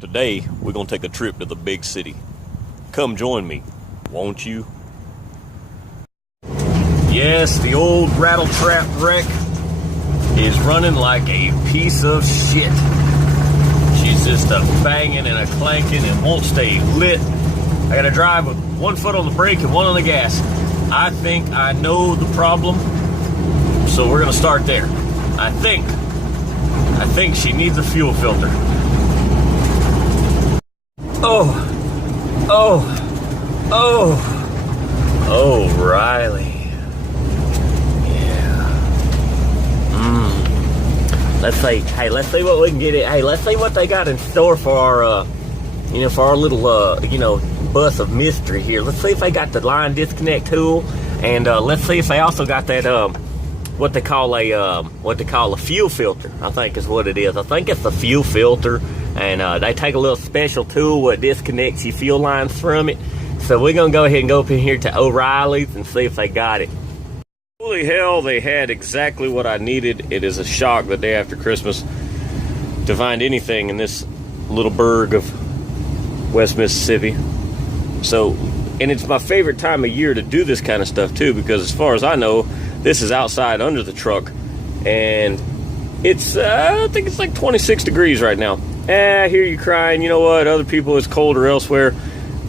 Today, we're going to take a trip to the big city. Come join me, won't you? Yes, the old rattle trap wreck is running like a piece of shit. She's just a banging and a clanking and won't stay lit. I gotta drive with one foot on the brake and one on the gas. I think I know the problem, so we're gonna start there. I think she needs a fuel filter. Oh, Riley. Yeah. Let's see what we can get it. Hey, let's see what they got in store for our, for our little, bus of mystery here. Let's see if they got the line disconnect tool, and let's see if they also got that, what they call a fuel filter. I think is what it is. I think it's the fuel filter, and they take a little special tool that disconnects your fuel lines from it. So we're gonna go ahead and go up in here to O'Reilly's and see if they got it. Holy hell, they had exactly what I needed. It is a shock the day after Christmas to find anything in this little burg of West Mississippi. So, and it's my favorite time of year to do this kind of stuff too, because as far as I know, this is outside under the truck, and it's I think it's like 26 degrees right now. I hear you crying. You know what? Other people, it's colder elsewhere,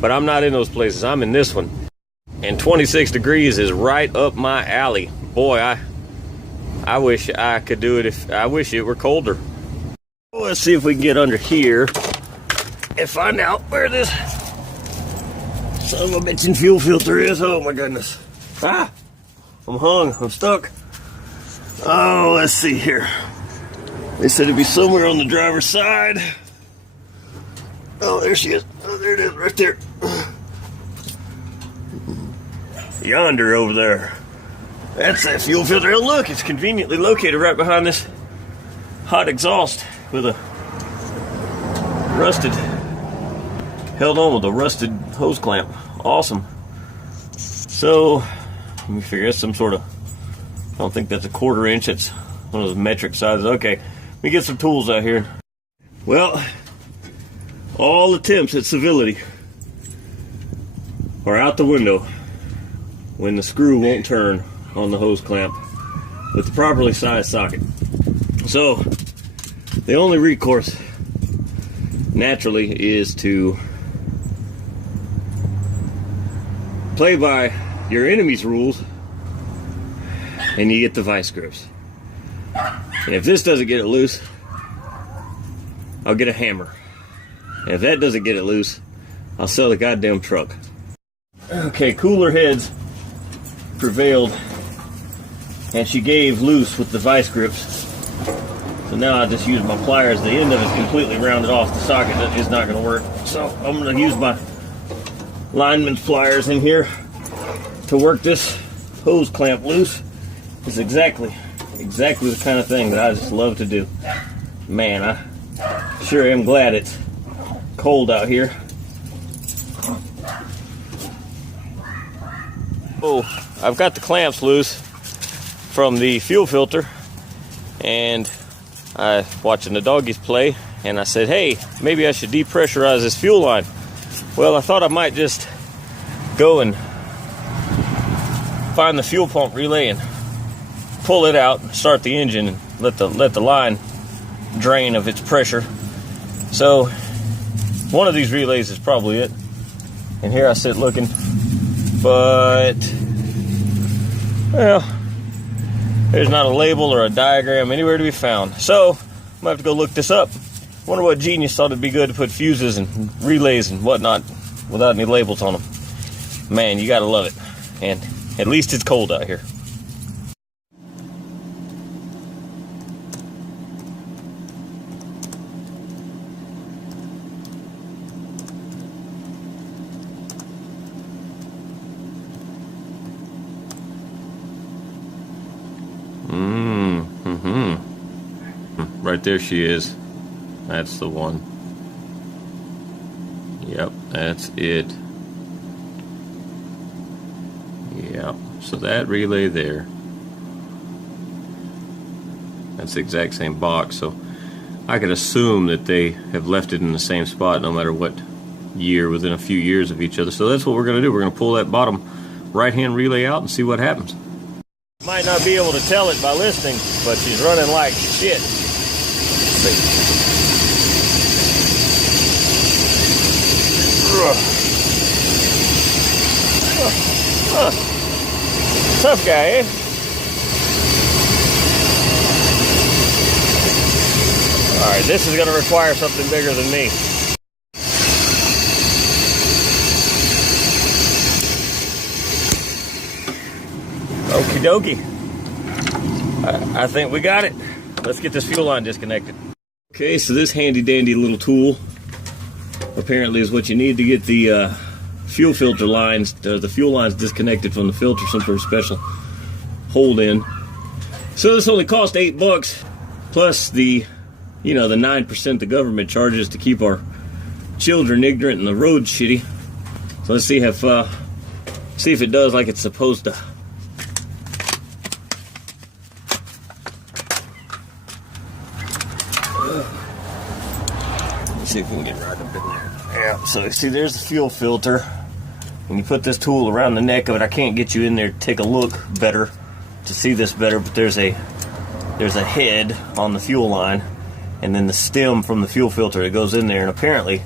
but I'm not in those places. I'm in this one, and 26 degrees is right up my alley. Boy, I wish I could do it. I wish it were colder. Well, let's see if we can get under here and find out where this son of a bitchin' fuel filter is. Oh my goodness. I'm hung. I'm stuck. Oh, let's see here. They said it'd be somewhere on the driver's side. Oh, there she is. Oh, there it is, right there. Yonder over there. That's that fuel filter. Oh, look, it's conveniently located right behind this hot exhaust with a held on with a rusted hose clamp. Awesome. So, let me figure out some sort of, I don't think that's a 1/4 inch. It's one of those metric sizes. Okay, let me get some tools out here. Well, all attempts at civility are out the window when the screw won't turn on the hose clamp with the properly sized socket. So, the only recourse naturally is to play by your enemy's rules, and you get the vice grips. And if this doesn't get it loose, I'll get a hammer. And if that doesn't get it loose, I'll sell the goddamn truck. Okay, cooler heads prevailed, and she gave loose with the vice grips. So now I just use my pliers. The end of it's completely rounded off. The socket is not going to work. So I'm going to use my lineman's pliers in here to work this hose clamp loose. It's exactly the kind of thing that I just love to do. Man, I sure am glad it's cold out here. Oh, I've got the clamps loose from the fuel filter, and I was watching the doggies play, and I said, hey, maybe I should depressurize this fuel line. Well, I thought I might just go and find the fuel pump relay and pull it out and start the engine and let the line drain of its pressure. So one of these relays is probably it. And here I sit looking, but well, there's not a label or a diagram anywhere to be found. So I'm gonna have to go look this up. Wonder what genius thought it'd be good to put fuses and relays and whatnot without any labels on them. Man, you gotta love it. And at least it's cold out here. Right there she is. That's the one. Yep, that's it. Yep, so that relay there, that's the exact same box. So I could assume that they have left it in the same spot no matter what year, within a few years of each other. So that's what we're going to do. We're going to pull that bottom right-hand relay out and see what happens. Might not be able to tell it by listening, but she's running like shit. Let's see. Tough guy, eh? Alright, this is going to require something bigger than me. Okie dokie. I think we got it. Let's get this fuel line disconnected. Okay, so this handy dandy little tool apparently is what you need to get the fuel filter lines, the fuel lines disconnected from the filter, some sort of special hold in. So this only cost $8 plus the, the 9% the government charges to keep our children ignorant and the road shitty. So let's see if it does like it's supposed to. See if we can get right up in there. Yeah, so see, there's the fuel filter. When you put this tool around the neck of it, I can't get you in there to take a look better, to see this better, but there's a head on the fuel line, and then the stem from the fuel filter that goes in there, and apparently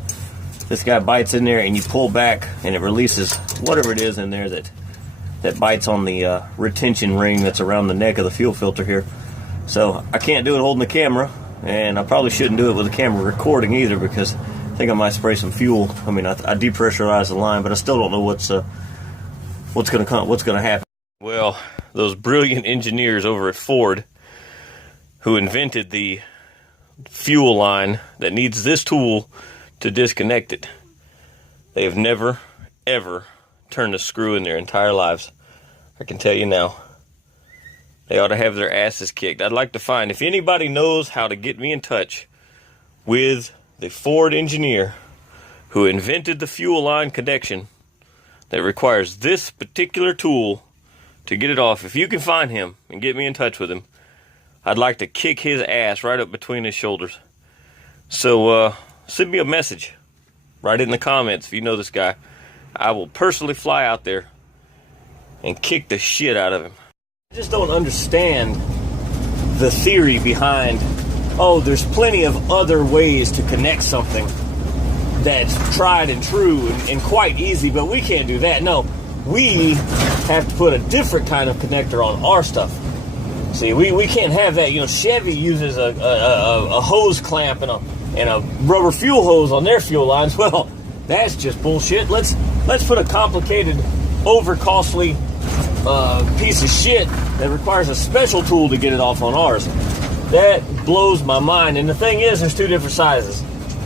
this guy bites in there and you pull back and it releases whatever it is in there that bites on the retention ring that's around the neck of the fuel filter here. So I can't do it holding the camera. And I probably shouldn't do it with the camera recording either, because I think I might spray some fuel. I mean, I depressurize the line, but I still don't know what's going to happen. Well, those brilliant engineers over at Ford who invented the fuel line that needs this tool to disconnect it, they have never, ever turned a screw in their entire lives. I can tell you now. They ought to have their asses kicked. I'd like to find, if anybody knows how to get me in touch with the Ford engineer who invented the fuel line connection that requires this particular tool to get it off. If you can find him and get me in touch with him, I'd like to kick his ass right up between his shoulders. So send me a message. Write it in the comments if you know this guy. I will personally fly out there and kick the shit out of him. I just don't understand the theory behind, there's plenty of other ways to connect something that's tried and true and quite easy, but we can't do that. No, we have to put a different kind of connector on our stuff. See, we can't have that. Chevy uses a hose clamp and a rubber fuel hose on their fuel lines. Well, that's just bullshit. Let's put a complicated, over-costly piece of shit that requires a special tool to get it off on ours. That blows my mind. And the thing is, there's two different sizes,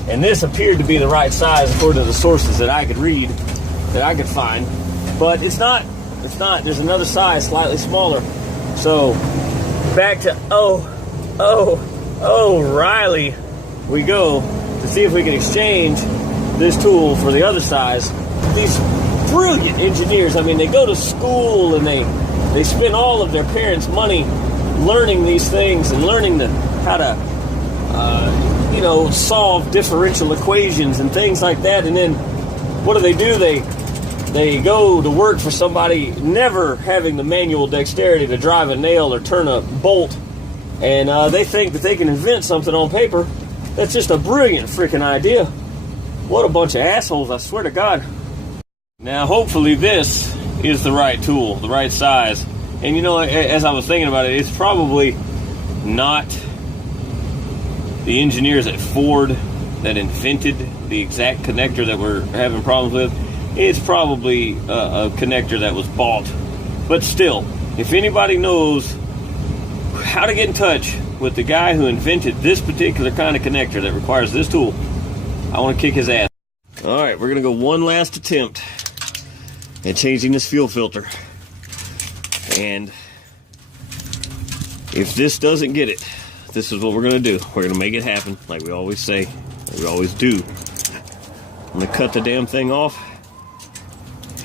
and this appeared to be the right size according to the sources that I could read, that I could find, but it's not. There's another size slightly smaller. So back to Riley we go to see if we can exchange this tool for the other size. These brilliant engineers, I mean, they go to school and they spend all of their parents' money learning these things and learning how to solve differential equations and things like that. And then what do? They go to work for somebody never having the manual dexterity to drive a nail or turn a bolt, and they think that they can invent something on paper. That's just a brilliant freaking idea. What a bunch of assholes, I swear to God. Now, hopefully this is the right tool, the right size. And as I was thinking about it, it's probably not the engineers at Ford that invented the exact connector that we're having problems with. It's probably a connector that was bought. But still, if anybody knows how to get in touch with the guy who invented this particular kind of connector that requires this tool, I want to kick his ass. Alright, we're going to go one last attempt at changing this fuel filter. And if this doesn't get it, this is what we're going to do. We're going to make it happen, like we always say, like we always do. I'm going to cut the damn thing off,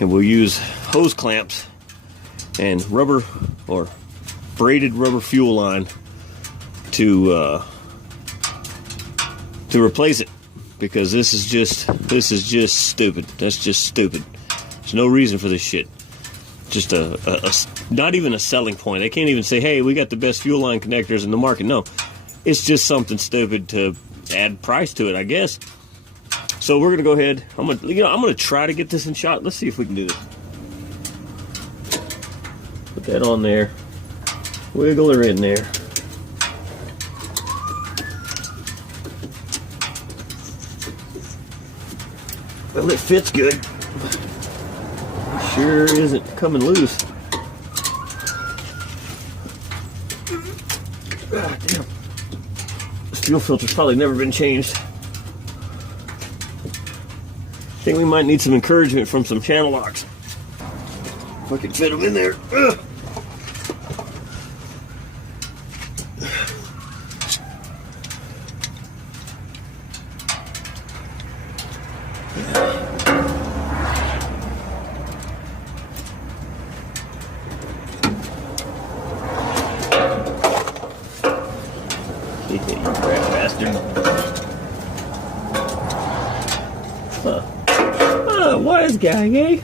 and we'll use hose clamps and rubber or braided rubber fuel line to to replace it, because this is just stupid. That's just stupid. There's no reason for this shit. Just not even a selling point. They can't even say, hey, we got the best fuel line connectors in the market. No, it's just something stupid to add price to it, I guess. So we're gonna go ahead. I'm gonna try to get this in shot. Let's see if we can do this. Put that on there. Wiggle her in there. Well, it fits good. It sure isn't coming loose. God damn. This fuel filter's probably never been changed. I think we might need some encouragement from some channel locks. If I can fit them in there. Ugh. You crap bastard. Wise guy, eh?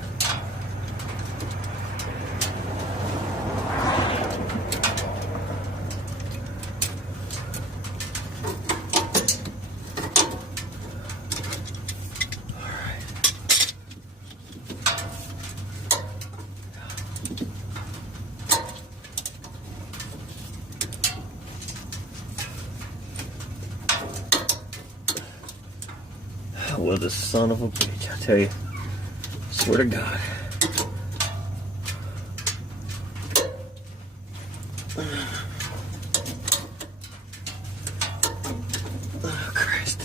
Well, the son of a bitch, I tell you. Swear to God. Oh, Christ.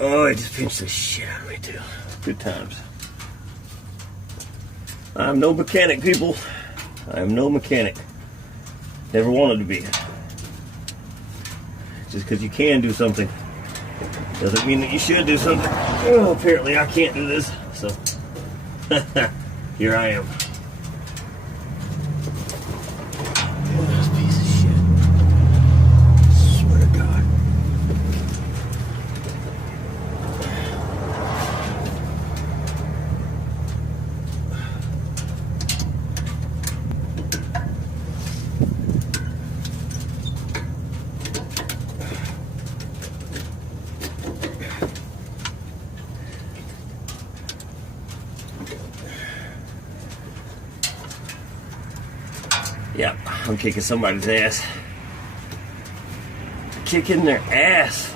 Oh, it just pinched the shit out of me, too. Good times. I'm no mechanic, people. I'm no mechanic. Never wanted to be. Just because you can do something doesn't mean that you should do something. Oh, apparently I can't do this, so here I am. Oh, this piece of shit. Swear to God. Yep, I'm kicking somebody's ass. Kicking their ass.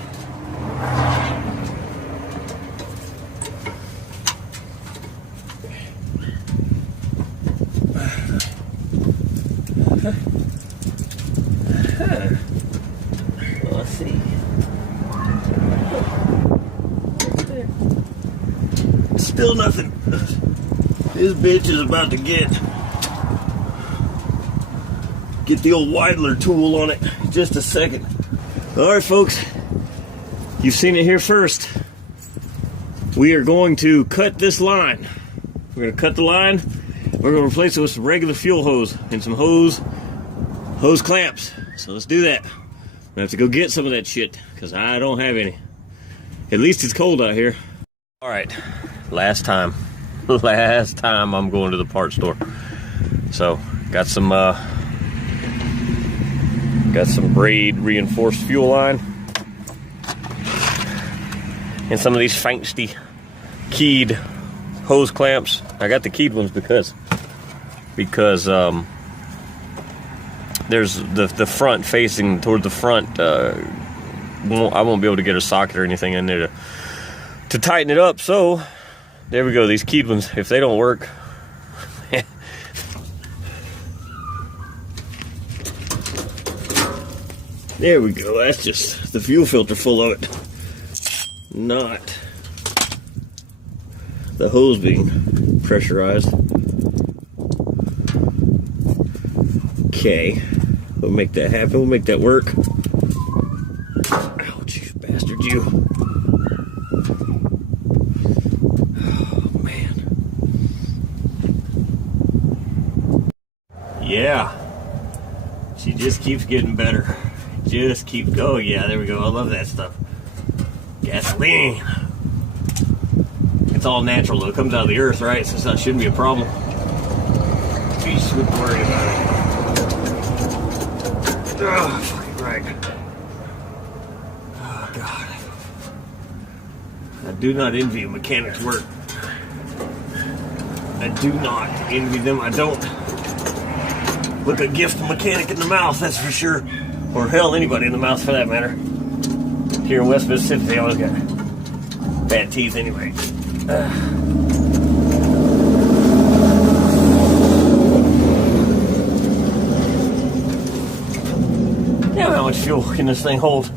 Well, let's see. Still nothing. This bitch is about to get the old Weidler tool on it. Just a second. All right, folks, you've seen it here first. We are going to cut this line. We're going to cut the line. We're going to replace it with some regular fuel hose and some hose clamps. So let's do that. I'm going to have to go get some of that shit because I don't have any. At least it's cold out here. All right, last time I'm going to the parts store. So got some braid reinforced fuel line and some of these fancy keyed hose clamps. I got the keyed ones because there's the front facing toward the front. I won't be able to get a socket or anything in there to tighten it up. So there we go. These keyed ones, if they don't work. There we go. That's just the fuel filter full of it. Not the hose being pressurized. Okay. We'll make that happen. We'll make that work. Ouch, you bastard, you. Oh, man. Yeah. She just keeps getting better. just keep going. Yeah, there we go. I love that stuff. Gasoline. It's all natural though. It comes out of the earth, right? So that shouldn't be a problem. You just wouldn't worry about it. Oh, fucking right. Oh, God. I do not envy a mechanic's work. I do not envy them. I don't look a gift mechanic in the mouth, that's for sure. Or hell, anybody in the mouth for that matter. Here in West Mississippi, they always got bad teeth anyway. Damn, how much fuel can this thing hold?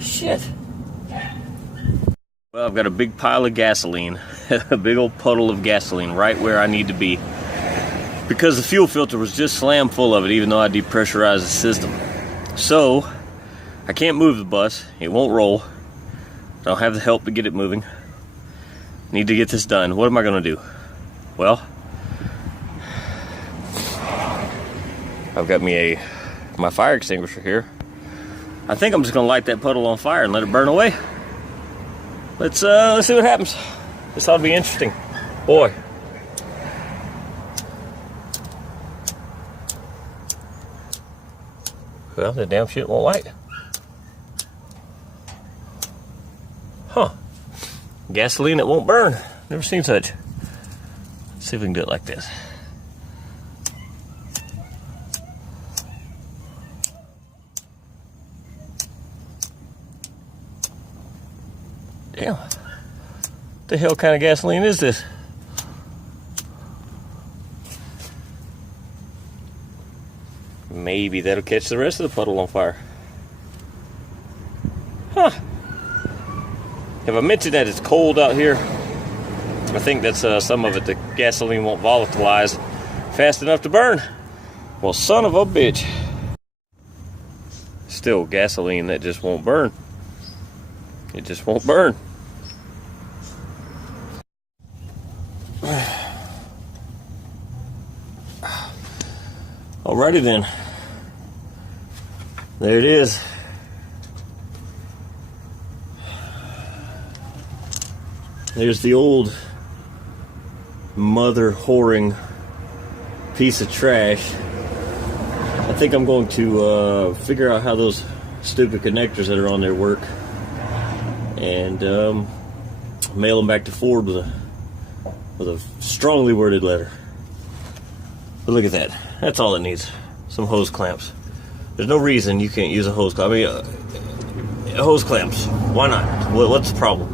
Shit. Well, I've got a big pile of gasoline, a big old puddle of gasoline right where I need to be, because the fuel filter was just slammed full of it, even though I depressurized the system. So I can't move the bus. It won't roll. I don't have the help to get it moving. Need to get this done. What am I going to do? Well, I've got me my fire extinguisher here. I think I'm just going to light that puddle on fire and let it burn away. Let's see what happens. This ought to be interesting. Boy. Well, the damn shit won't light. Huh. Gasoline that won't burn. Never seen such. Let's see if we can do it like this. Damn. What the hell kind of gasoline is this? Maybe that'll catch the rest of the puddle on fire. Huh. Have I mentioned that it's cold out here? I think that's some of it. The gasoline won't volatilize fast enough to burn. Well, son of a bitch. Still gasoline that just won't burn. It just won't burn. Alrighty then. There it is. There's the old mother whoring piece of trash. I think I'm going to figure out how those stupid connectors that are on there work, and mail them back to Ford with a strongly worded letter. But look at that. That's all it needs. Some hose clamps. There's no reason you can't use a hose clamp. I mean, hose clamps. Why not? What's the problem?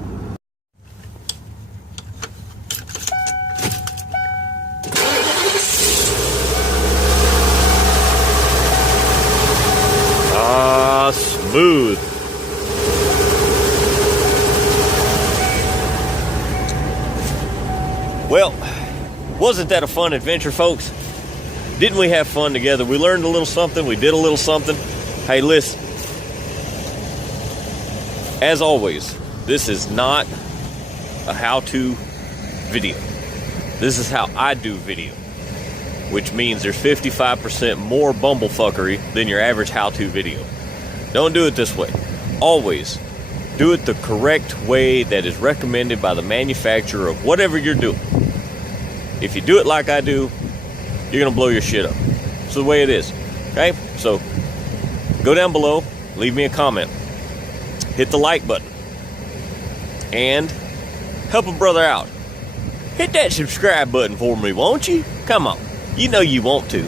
Ah, smooth. Well, wasn't that a fun adventure, folks? Didn't we have fun together? We learned a little something. We did a little something. Hey, listen. As always, this is not a how-to video. This is how I do video, which means there's 55% more bumblefuckery than your average how-to video. Don't do it this way. Always do it the correct way that is recommended by the manufacturer of whatever you're doing. If you do it like I do, you're going to blow your shit up. It's the way it is. Okay? So, go down below, leave me a comment. Hit the like button. And help a brother out. Hit that subscribe button for me, won't you? Come on. You know you want to.